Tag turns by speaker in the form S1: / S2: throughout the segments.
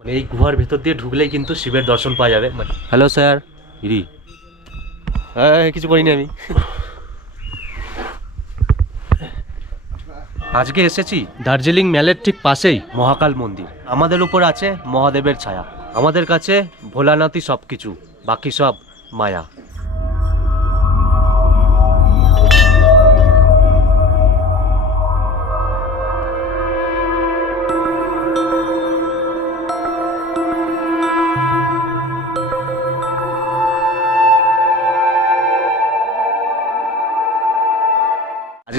S1: মানে এই গুহার ভেতর দিয়ে ঢুকলেই কিন্তু শিবের দর্শন পাওয়া যাবে। মানে হ্যালো স্যার ইরি। হ্যাঁ কিছু করিনি আমি। আজকে এসেছি দার্জিলিং মেলের ঠিক পাশেই মহাকাল মন্দির। আমাদের উপর আছে মহাদেবের ছায়া। আমাদের কাছে ভোলানাথই সব কিছু বাকি সব মায়া।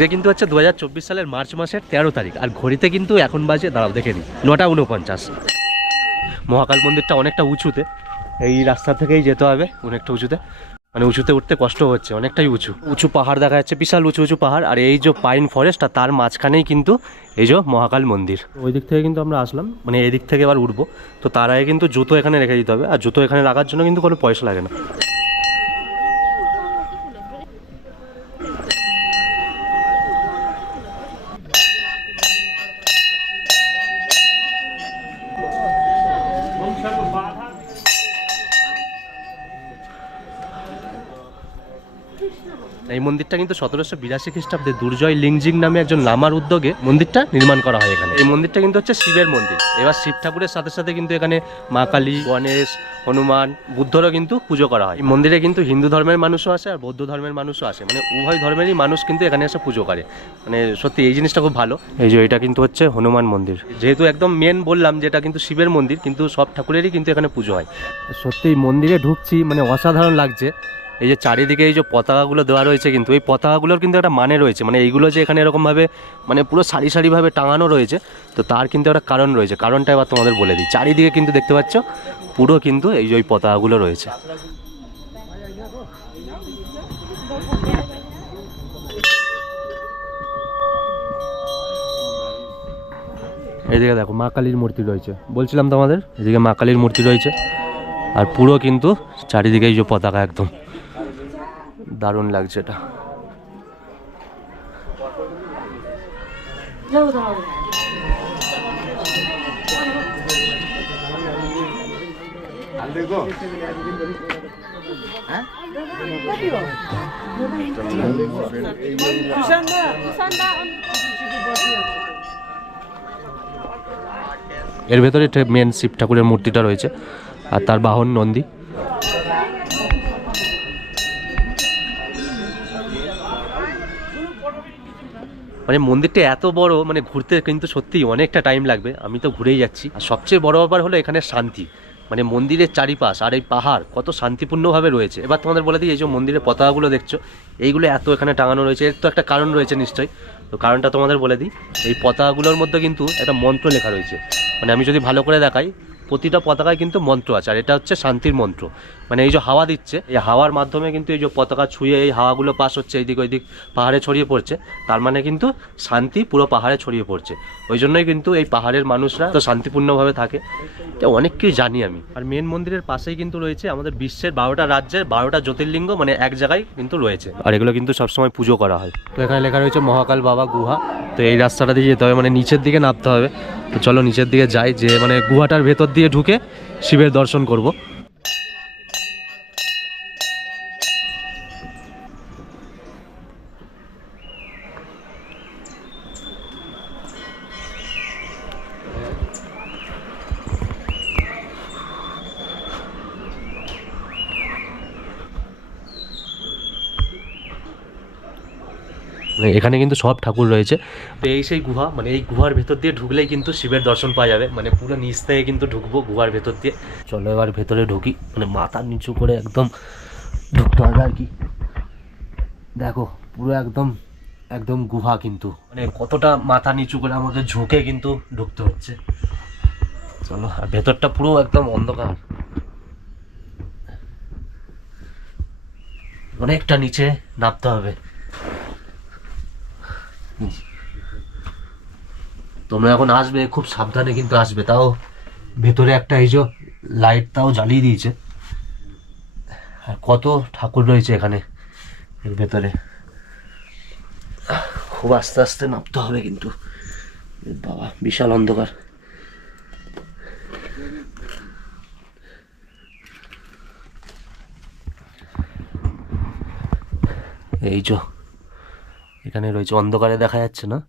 S1: আজকে কিন্তু হচ্ছে দু হাজার চব্বিশ সালের মার্চ মাসের তেরো তারিখ, আর ঘড়িতে কিন্তু এখন বাজে, দাঁড়াও দেখে নিই, নটা উনপঞ্চাশ মহাকাল মন্দিরটা অনেকটা উঁচুতে, এই রাস্তা থেকেই যেতে হবে অনেকটা উঁচুতে। মানে উঁচুতে উঠতে কষ্ট হচ্ছে, অনেকটাই উঁচু। উঁচু পাহাড় দেখা যাচ্ছে, বিশাল উঁচু উঁচু পাহাড়, আর এই যে পাইন ফরেস্ট, আর তার মাঝখানেই কিন্তু এই যে মহাকাল মন্দির। ওই দিক থেকে কিন্তু আমরা আসলাম মানে এই দিক থেকে এবার উঠবো। তো তার আগে কিন্তু জুতো এখানে রেখে দিতে হবে, আর জুতো এখানে রাখার জন্য কিন্তু কোনো পয়সা লাগে না। মন্দিরটা কিন্তু সতেরোশো বিরাশি খ্রিস্টাব্দে দুর্জয় লিংজিং নামে একজন লামার উদ্যোগে মন্দিরটা নির্মাণ করা হয় এখানে। এই মন্দিরটা কিন্তু হচ্ছে শিবের মন্দির। এবার শিব ঠাকুরের সাথে সাথে কিন্তু এখানে মা কালী গণেশ হনুমান বুদ্ধরও কিন্তু পুজো করা হয়। এই মন্দিরে কিন্তু হিন্দু ধর্মের মানুষও আসে আর বৌদ্ধ ধর্মের মানুষও আসে। মানে উভয় ধর্মেরই মানুষ কিন্তু এখানে এসে পুজো করে। মানে সত্যি এই জিনিসটা খুব ভালো। এই যে এটা কিন্তু হচ্ছে হনুমান মন্দির। যেহেতু একদম মেন বললাম যে এটা কিন্তু শিবের মন্দির কিন্তু সব ঠাকুরেরই কিন্তু এখানে পুজো হয়। সত্যি এই মন্দিরে ঢুকছি মানে অসাধারণ লাগছে। এই যে চারিদিকে এই যে পতাকাগুলো দেওয়া রয়েছে কিন্তু, এই পতাকাগুলোর কিন্তু একটা মানে রয়েছে। মানে এইগুলো যে এখানে এরকমভাবে মানে পুরো সারি সারিভাবে টাঙানো রয়েছে, তো তার কিন্তু একটা কারণ রয়েছে। কারণটা এবার তোমাদের বলে দিই। চারিদিকে কিন্তু দেখতে পাচ্ছ, পুরো কিন্তু এই যে ওই পতাকাগুলো রয়েছে। এইদিকে দেখো, মা কালীর মূর্তি রয়েছে। বলছিলাম তোমাদের, এদিকে মা কালীর মূর্তি রয়েছে। আর পুরো কিন্তু চারিদিকে এই যে পতাকা একদম। দারুণ লাগছে এটা। এর ভেতরে মেন শিব ঠাকুরের মূর্তিটা রয়েছে আর তার বাহন নন্দী। মানে মন্দিরটা এত বড় মানে ঘুরতে কিন্তু সত্যিই অনেকটা টাইম লাগবে। আমি তো ঘুরেই যাচ্ছি। আর সবচেয়ে বড় ব্যাপার হলো এখানে শান্তি। মানে মন্দিরের চারিপাশ আর এই পাহাড় কত শান্তিপূর্ণভাবে রয়েছে। এবার তোমাদের বলে দিই, এই যে মন্দিরের পতাকাগুলো দেখছ, এইগুলো এত এখানে টাঙানো রয়েছে। এর তো একটা কারণ রয়েছে নিশ্চয়ই। তো কারণটা তোমাদের বলে দিই, এই পতাকাগুলোর মধ্যে কিন্তু একটা মন্ত্র লেখা রয়েছে। মানে আমি যদি ভালো করে দেখাই প্রতিটা পতাকায় কিন্তু মন্ত্র আছে, আর এটা হচ্ছে শান্তির মন্ত্র। মানে এই যে হাওয়া দিচ্ছে, এই হাওয়ার মাধ্যমে কিন্তু এই যে পতাকা ছুঁয়ে এই হাওয়াগুলো পাস হচ্ছে, এইদিক ওইদিক পাহাড়ে ছড়িয়ে পড়ছে, তার মানে কিন্তু শান্তি পুরো পাহাড়ে ছড়িয়ে পড়ছে। ওই জন্যই কিন্তু এই পাহাড়ের মানুষরা তো শান্তিপূর্ণভাবে থাকে। অনেক কিছু জানি আমি। আর মেন মন্দিরের পাশেই কিন্তু রয়েছে আমাদের বিশ্বের বারোটা রাজ্যের বারোটা জ্যোতির্লিঙ্গ মানে এক জায়গায় কিন্তু রয়েছে। আর এগুলো কিন্তু সবসময় পুজো করা হয়। তো এখানে লেখা রয়েছে মহাকাল বাবা গুহা। তো এই রাস্তাটা দিয়ে যেতে হবে মানে নিচের দিকে নামতে হবে। তো চলো নিচের দিকে যাই যে মানে গুহাটার ভেতর দিয়ে ঢুকে শিবের দর্শন করব। এখানে কিন্তু সব ঠাকুর রয়েছে। তো এই সেই গুহা মানে এই গুহার ভেতর দিয়ে ঢুকলেই কিন্তু শিবের দর্শন পাওয়া যাবে। মানে পুরো নিচ থেকে কিন্তু ঢুকবো গুহার ভেতর দিয়ে। চলো এবার ভেতরে ঢুকি। মানে মাথা নিচু করে একদম ঢুকতে হবে আর কি। দেখো, পুরো একদম একদম গুহা কিন্তু। মানে কতটা মাথা নিচু করে আমাকে ঝুঁকে কিন্তু ঢুকতে হচ্ছে। চলো, আর ভেতরটা পুরো একদম অন্ধকার। অনেকটা নিচে নামতে হবে। তোমরা এখন আসবে, খুব সাবধানে কিন্তু আসবে। তাও ভেতরে একটা এই যে লাইট তাও জ্বালিয়ে দিয়েছে। আর কত ঠাকুর রয়েছে এখানে, এর ভেতরে। খুব আস্তে আস্তে নামতে হবে কিন্তু। বাবা, বিশাল অন্ধকার। এই যে এখানে রয়েছে অন্ধকারে দেখা যাচ্ছে না।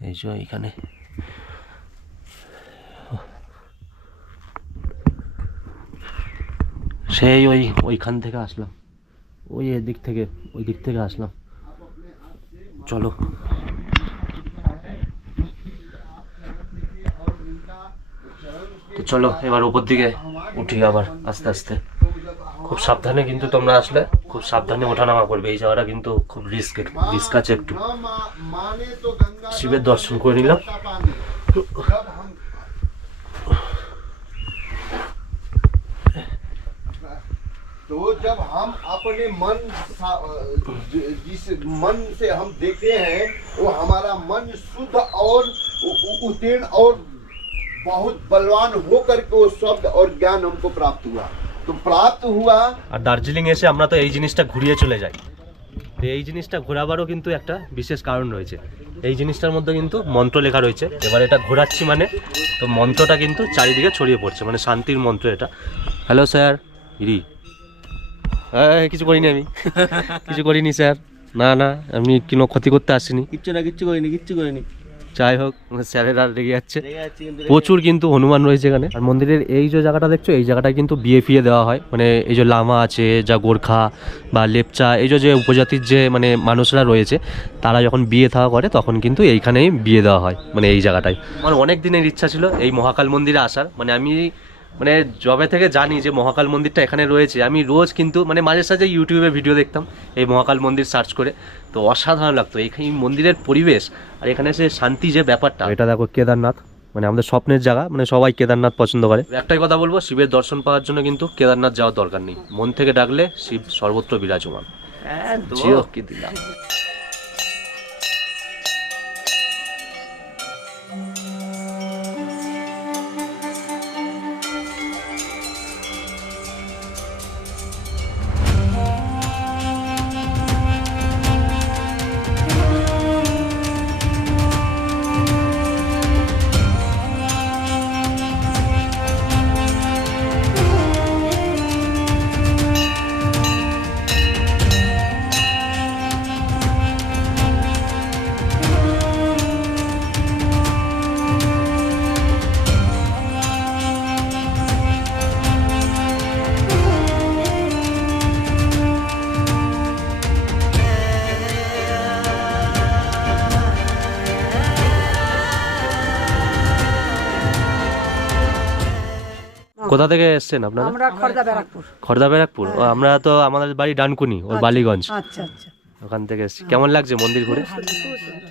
S1: এই যে এখানে। সেই ওই, ওইখান থেকে আসলাম। ওই এদিক থেকে, ওই দিক থেকে আসলাম। চলো। তো চলো, এবার উপর দিকে উঠি আবার আস্তে আস্তে। খুব সাবধানে কিন্তু তোমরা আসলে খুব সাবধানে ওঠানামা করবে এই জায়গাটা কিন্তু খুব রিস্ক রিস্ক আছে একটু শিবের দর্শন করে নিলাম
S2: तो जब हम अपने मन सा- ज- जिस मन से हम देखते हैं वो हमारा मन शुद्ध और उ- उ- उत्तीर्ण और बहुत बलवान हो करके वो शब्द और ज्ञान हमको प्राप्त हुआ तो प्राप्त हुआ
S1: আর দার্জিলিং এসে আমরা তো এই জিনিসটা ঘুরিয়ে চলে যাই তো এই জিনিসটা ঘোরাবারও কিন্তু একটা বিশেষ কারণ রয়েছে এই জিনিসটার মধ্যে কিন্তু মন্ত্র লেখা রয়েছে এবার এটা ঘোরাচ্ছি মানে তো মন্ত্রটা কিন্তু চারিদিকে ছড়িয়ে পড়ছে মানে শান্তির মন্ত্র এটা হ্যালো স্যার ইরি এই, কিছু করিনি আমি কিছু করিনি স্যার না না আমি কোনো ক্ষতি করতে আসিনি
S3: কিচ্ছু না কিচ্ছু করিনি কিচ্ছু করিনি
S1: যাই হোক স্যারের আর রেগে যাচ্ছে।
S3: লেগে যাচ্ছে
S1: প্রচুর কিন্তু হনুমান রয়েছে এখানে। আর মন্দিরের এই যে জায়গাটা দেখছ এই জায়গাটা কিন্তু বিয়ে ফিয়ে দেওয়া হয়। মানে এই যে লামা আছে যা গোর্খা বা লেপচা এই যে যে উপজাতির যে মানে মানুষরা রয়েছে তারা যখন বিয়ে থাওয়া করে তখন কিন্তু এইখানেই বিয়ে দেওয়া হয় মানে এই জায়গাটায়। আমার অনেক দিনের ইচ্ছা ছিল এই মহাকাল মন্দিরে আসার। মানে আমি মানে জবে থেকে জানি যে মহাকাল মন্দিরটা এখানে রয়েছে আমি রোজ কিন্তু মানে মাঝে সাঝে ইউটিউবে ভিডিও দেখতাম এই মহাকাল মন্দির সার্চ করে। তো অসাধারণ লাগতো এখানে মন্দিরের পরিবেশ আর এখানে সে শান্তি যে ব্যাপারটা। এটা দেখো কেদারনাথ মানে আমাদের স্বপ্নের জায়গা মানে সবাই কেদারনাথ পছন্দ করে। একটাই কথা বলব শিবের দর্শন পাওয়ার জন্য কিন্তু কেদারনাথ যাওয়ার দরকার নেই। মন থেকে ডাকলে শিব সর্বত্র বিরাজমান।
S3: হ্যাঁ
S1: জিও কি দিলাম। কোথা থেকে এসছেন আপনারা?
S4: আমরা খর্দা ব্যারাকপুর।
S1: খর্দা ব্যারাকপুর? ও আমরা তো আমাদের বাড়ি ডানকুনি ওর বালিগঞ্জ।
S4: আচ্ছা আচ্ছা।
S1: ওখান থেকে এসছি। কেমন লাগছে মন্দির ঘুরে?
S4: খুব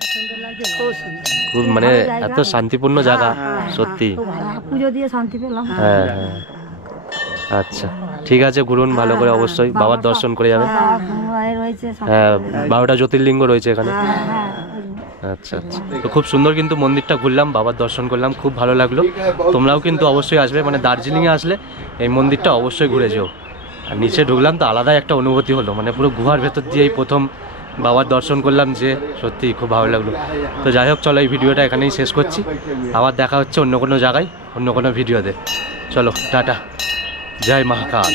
S4: সুন্দর লাগছে খুব সুন্দর।
S1: খুব মানে এত শান্তিপূর্ণ জায়গা সত্যি।
S4: পুজো দিয়ে শান্তি পেলাম।
S1: হ্যাঁ হ্যাঁ। আচ্ছা ঠিক আছে ঘুরুন ভালো করে অবশ্যই বাবার দর্শন করে যাবেন
S4: হ্যাঁ,
S1: হ্যাঁ বারোটা জ্যোতির্লিঙ্গ রয়েছে এখানে।
S4: হ্যাঁ, হ্যাঁ।
S1: আচ্ছা আচ্ছা। তো খুব সুন্দর কিন্তু মন্দিরটা ঘুরলাম, বাবার দর্শন করলাম, খুব ভালো লাগল। তোমরাও কিন্তু অবশ্যই আসবে মানে দার্জিলিংয়ে আসলে এই মন্দিরটা অবশ্যই ঘুরে যেও। আর নিচে ঢুকলাম তো আলাদাই একটা অনুভূতি হলো মানে পুরো গুহার ভেতর দিয়েই প্রথম বাবার দর্শন করলাম যে সত্যি খুব ভালো লাগল। তো যাই হোক, চলো এই ভিডিওটা এখানেই শেষ করছি। আবার দেখা হচ্ছে অন্য কোনো জায়গায়, অন্য কোনো ভিডিওতে। চলো, টাটা। জয় মহাকাল।